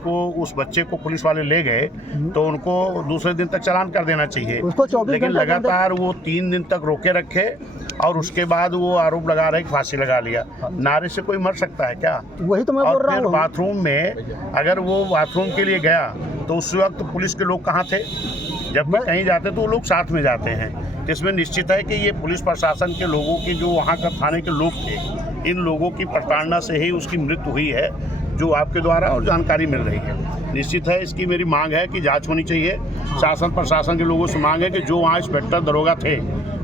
उसको उस बच्चे को पुलिस वाले ले गए तो उनको दूसरे दिन तक चालान कर देना चाहिए, लेकिन लगातार वो 3 दिन तक रोके रखे और उसके बाद वो आरोप लगा रहे कि फांसी लगा लिया। नारे से कोई मर सकता है क्या? वही तो मैं बोल रहा हूँ। बाथरूम में अगर वो बाथरूम के लिए गया तो उस वक्त पुलिस के लोग कहाँ थे? जब भी कहीं जाते तो वो लोग साथ में जाते हैं। तो इसमें निश्चित है कि ये पुलिस प्रशासन के लोगों की, जो वहाँ का थाने के लोग थे, इन लोगों की प्रताड़ना से ही उसकी मृत्यु हुई है, जो आपके द्वारा और जानकारी मिल रही है। निश्चित है इसकी मेरी मांग है कि जांच होनी चाहिए। शासन प्रशासन के लोगों से मांग है कि जो वहाँ इंस्पेक्टर दरोगा थे,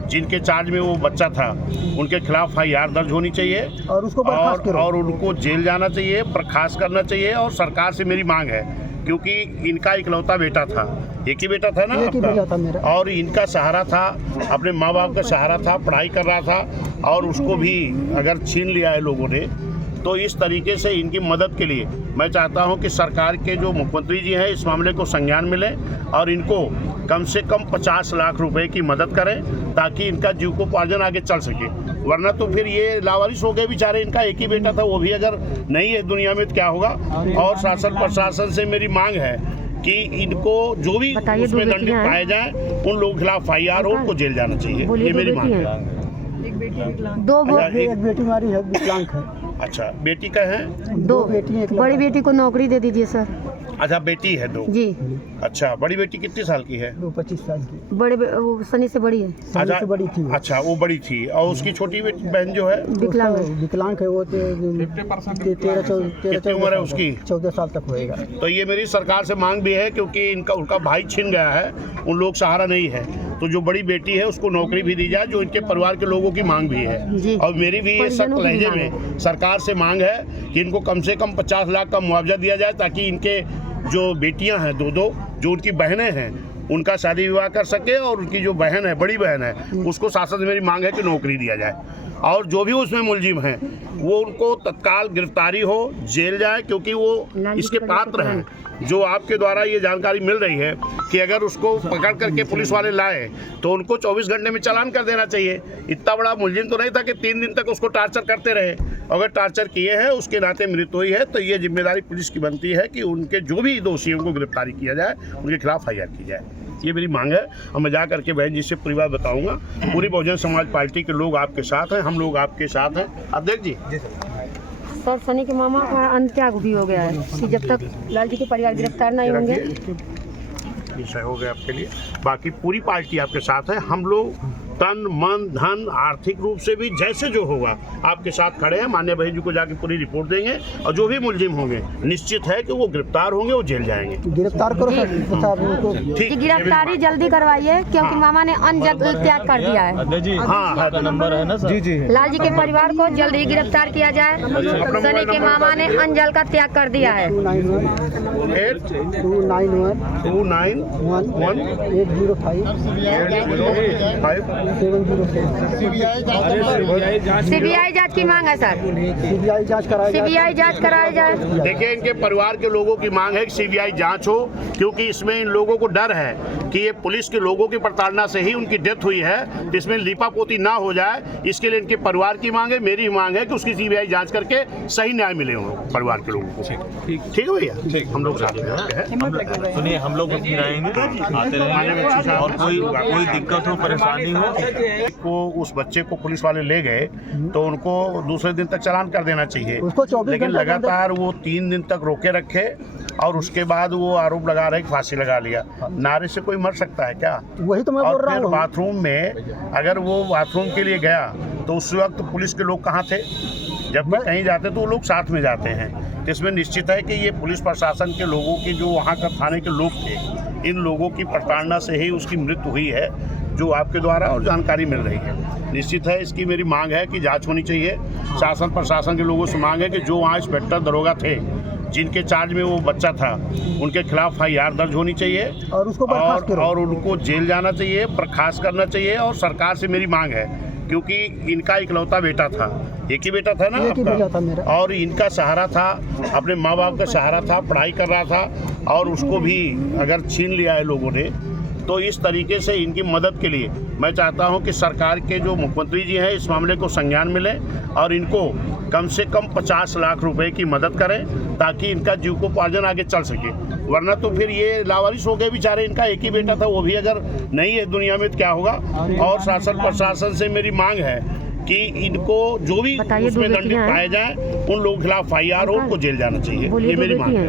जिनके चार्ज में वो बच्चा था, उनके खिलाफ FIR दर्ज होनी चाहिए और उनको जेल जाना चाहिए, बर्खास्त करना चाहिए। और सरकार से मेरी मांग है, क्योंकि इनका इकलौता बेटा था, एक ही बेटा था ना आपका, और इनका सहारा था, अपने माँ बाप का सहारा था, पढ़ाई कर रहा था, और उसको भी अगर छीन लिया है लोगों ने, तो इस तरीके से इनकी मदद के लिए मैं चाहता हूं कि सरकार के जो मुख्यमंत्री जी हैं इस मामले को संज्ञान मिले और इनको कम से कम 50 लाख रुपए की मदद करें, ताकि इनका जीविकोपार्जन आगे चल सके। वरना तो फिर ये लावारिस हो गए बेचारे, इनका एक ही बेटा था, वो भी अगर नहीं है दुनिया में तो क्या होगा। और शासन प्रशासन से मेरी मांग है कि इनको जो भी उसमें दंडित पाए जाए, उन लोगों के खिलाफ FIR हो, उनको जेल जाना चाहिए। ये मेरी मांग है। एक बेटी हमारी है, विकलांग है। अच्छा, बेटी का है? 2 बेटी। बड़ी बेटी को नौकरी दे दीजिए सर। अच्छा, बेटी है 2 जी। अच्छा, बड़ी बेटी कितने साल की है? 25 साल की। वो सनी से बड़ी है। अच्छा, से बड़ी थी। अच्छा, वो बड़ी थी। और उसकी छोटी बहन जो है विकलांग है, वो 13 उम्र है उसकी? 14 साल तक होएगा। तो ये मेरी सरकार से मांग भी है, क्योंकि उनका भाई छिन गया है, उन लोग सहारा नहीं है, तो जो बड़ी बेटी है उसको नौकरी भी दी जाए, जो इनके परिवार के लोगों की मांग भी है। और मेरी भी ये सख्त लहजे में सरकार से मांग है कि इनको कम से कम 50 लाख का मुआवजा दिया जाए, ताकि इनके जो बेटियां हैं 2 जो उनकी बहनें हैं, उनका शादी विवाह कर सके, और उनकी जो बहन है, बड़ी बहन है, उसको शासन से मेरी मांग है कि नौकरी दिया जाए। और जो भी उसमें मुलजिम हैं वो उनको तत्काल गिरफ्तारी हो, जेल जाए, क्योंकि वो इसके पात्र हैं। जो आपके द्वारा ये जानकारी मिल रही है कि अगर उसको पकड़ करके पुलिस वाले लाए तो उनको 24 घंटे में चालान कर देना चाहिए। इतना बड़ा मुलजिम तो नहीं था कि 3 दिन तक उसको टार्चर करते रहे। अगर टार्चर किए हैं, उसके नाते मृत्यु हुई है, तो ये जिम्मेदारी पुलिस की बनती है कि उनके जो भी दोषी हैं उनको गिरफ्तारी किया जाए, उनके खिलाफ FIR की जाए। ये मेरी मांग है, और मैं जा करके बहन जी से पूरी बात बताऊंगा। पूरी बहुजन समाज पार्टी के लोग आपके साथ हैं, हम लोग आपके साथ हैं। अध्यक्ष जी। सर, सनी के मामा का अंत्याग भी हो गया है कि जब तक लाल जी के परिवार गिरफ्तार नहीं होंगे। विषय हो गया आपके लिए, बाकी पूरी पार्टी आपके साथ है। हम लोग तन मन धन आर्थिक रूप से भी जैसे जो होगा आपके साथ खड़े हैं। माननीय बहन जी को जाके पूरी रिपोर्ट देंगे, और जो भी मुलजिम होंगे निश्चित है कि वो गिरफ्तार होंगे, वो जेल जाएंगे। गिरफ्तार करो ठीक, गिरफ्तारी जल्दी करवाइए, क्योंकि मामा ने अन्न जल त्याग कर दिया है। हाँ, नंबर है ना सर? जी। लाल जी के परिवार को जल्द ही गिरफ्तार किया जाए। सनी के मामा ने अन्न जल का त्याग कर दिया है। 2911805 CBI जांच की मांग है सर। CBI जांच कराई जाए। देखिए, इनके परिवार के लोगों की मांग है कि CBI जांच हो, क्योंकि इसमें इन लोगों को डर है कि ये पुलिस के लोगों की प्रताड़ना से ही उनकी डेथ हुई है, इसमें लीपापोती ना हो जाए, इसके लिए इनके परिवार की मांग है। मेरी मांग है कि उसकी CBI जांच करके सही न्याय मिले परिवार के लोगों को। ठीक है भैया, हम लोग सुनिए, हम लोग आएंगे, आते रहेंगे, और कोई दिक्कत हो, परेशानी हो, को उस बच्चे को पुलिस वाले ले गए तो उनको दूसरे दिन तक चालान कर देना चाहिए, लेकिन लगातार वो 3 दिन तक रोके रखे और उसके बाद वो आरोप लगा रहे कि फांसी लगा लिया। नारे से कोई मर सकता है क्या? वही तो मैं बोल रहा हूँ। बाथरूम में अगर वो बाथरूम के लिए गया तो उस वक्त पुलिस के लोग कहाँ थे? जब भी कहीं जाते तो वो लोग साथ में जाते हैं। तो इसमें निश्चित है कि ये पुलिस प्रशासन के लोगों की, जो वहाँ का थाने के लोग थे, इन लोगों की प्रताड़ना से ही उसकी मृत्यु हुई है, जो आपके द्वारा और जानकारी मिल रही है। निश्चित है इसकी मेरी मांग है कि जांच होनी चाहिए। शासन प्रशासन के लोगों से मांग है कि जो वहाँ इंस्पेक्टर दरोगा थे, जिनके चार्ज में वो बच्चा था, उनके खिलाफ FIR दर्ज होनी चाहिए और उनको जेल जाना चाहिए, बर्खास्त करना चाहिए। और सरकार से मेरी मांग है, क्योंकि इनका इकलौता बेटा था, एक ही बेटा था ना आपका, और इनका सहारा था, अपने माँ बाप का सहारा था, पढ़ाई कर रहा था, और उसको भी अगर छीन लिया है लोगों ने, तो इस तरीके से इनकी मदद के लिए मैं चाहता हूं कि सरकार के जो मुख्यमंत्री जी हैं इस मामले को संज्ञान मिले और इनको कम से कम 50 लाख रुपए की मदद करें ताकि इनका जीविकोपार्जन आगे चल सके। वरना तो फिर ये लावारिस हो गए बेचारे, इनका एक ही बेटा था, वो भी अगर नहीं है दुनिया में तो क्या होगा। और शासन प्रशासन से मेरी मांग है कि इनको जो भी उसमें दंडित पाए जाए उन लोगों के खिलाफ FIR हो, उनको जेल जाना चाहिए। ये मेरी मांग है।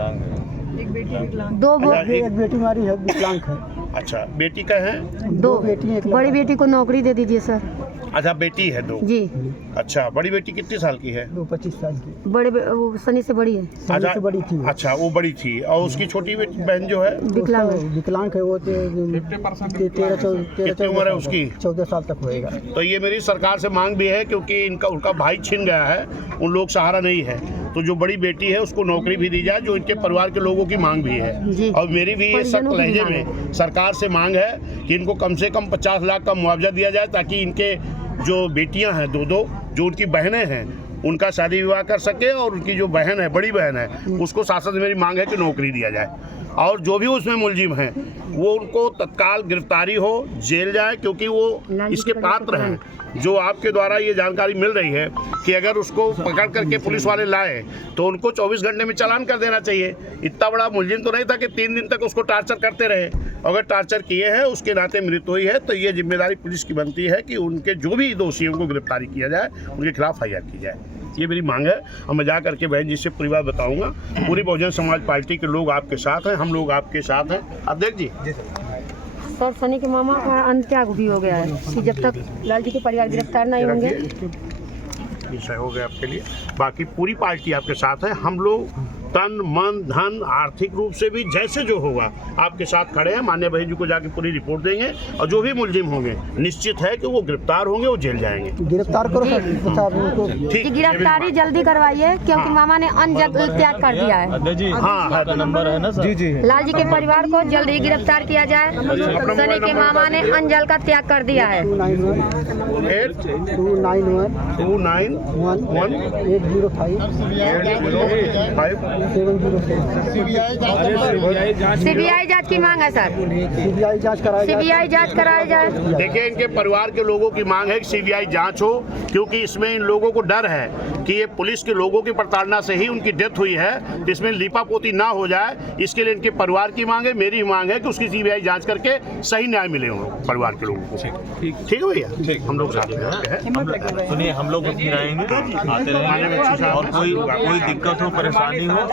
एक बेटी हमारी है विकलांग है। अच्छा, बेटी का है? दो बेटी एक बड़ी बेटी को नौकरी दे दीजिए सर। अच्छा, बेटी है 2 जी। अच्छा, बड़ी बेटी कितने साल की है? 25 साल की। वो सनी से बड़ी है। सनी से बड़ी थी। अच्छा, वो बड़ी थी। और उसकी छोटी बेटी बहन जो है विकलांग है। विकलांग है वो 13 उम्र है उसकी? 14 साल तक होएगा। तो ये मेरी सरकार से मांग भी है क्योंकि उनका भाई छिन गया है, उन लोग सहारा नहीं है, तो जो बड़ी बेटी है उसको नौकरी भी दी जाए, जो इनके परिवार के लोगों की मांग भी है। और मेरी भी ये सख्त लहजे में सरकार से मांग है कि इनको कम से कम 50 लाख का मुआवजा दिया जाए ताकि इनके जो बेटियां हैं 2 जो उनकी बहनें हैं उनका शादी विवाह कर सके और उनकी जो बहन है, बड़ी बहन है, उसको शासन से मेरी मांग है कि नौकरी दिया जाए। और जो भी उसमें मुलजिम हैं वो उनको तत्काल गिरफ्तारी हो, जेल जाए, क्योंकि वो इसके पात्र हैं। जो आपके द्वारा ये जानकारी मिल रही है कि अगर उसको पकड़ करके पुलिस वाले लाए तो उनको 24 घंटे में चालान कर देना चाहिए। इतना बड़ा मुलजिम तो नहीं था कि 3 दिन तक उसको टार्चर करते रहे। अगर टार्चर किए हैं, उसके नाते मृत्यु हुई है, तो ये जिम्मेदारी पुलिस की बनती है कि उनके जो भी दोषी हैं उनको गिरफ्तारी किया जाए, उनके खिलाफ FIR की जाए। ये मेरी मांग है और मैं जा करके बहन जी से पूरी बात बताऊंगा। पूरी बहुजन समाज पार्टी के लोग आपके साथ हैं, हम लोग आपके साथ हैं। अध्यक्ष जी, सर सनी के मामा का अंत्याग भी हो गया है कि जब तक लाल जी के परिवार गिरफ्तार नहीं होंगे। विषय हो गया आपके लिए। बाकी पूरी पार्टी आपके साथ है। हम लोग तन मन धन आर्थिक रूप से भी जैसे जो होगा आपके साथ खड़े हैं। माननीय बहन जी को जाके पूरी रिपोर्ट देंगे और जो भी मुलजिम होंगे निश्चित है कि वो गिरफ्तार होंगे, वो जेल जाएंगे। गिरफ्तार करो सर। ठीक, गिरफ्तारी जल्दी करवाइए क्योंकि मामा ने अन्न त्याग कर दिया है। हाँ, नंबर है ना सर? जी। लाल जी के परिवार को जल्दी गिरफ्तार किया जाए। सनी के मामा ने अन्न जल का त्याग कर दिया है। 291 CBI जांच की मांग है सर। CBI जांच कराई जाए। देखिए, इनके परिवार के लोगों की मांग है कि CBI जांच हो, क्योंकि इसमें इन लोगों को डर है कि ये पुलिस के लोगों की प्रताड़ना से ही उनकी डेथ हुई है, इसमें लीपापोती ना हो जाए। इसके लिए इनके परिवार की मांग है, मेरी मांग है कि उसकी CBI जांच करके सही न्याय मिले हो परिवार के लोगों को। ठीक है भैया, हम लोग साथ हैं। सुनिए, हम लोग बखिराएंगे, आते रहेंगे और कोई दिक्कत हो, परेशानी हो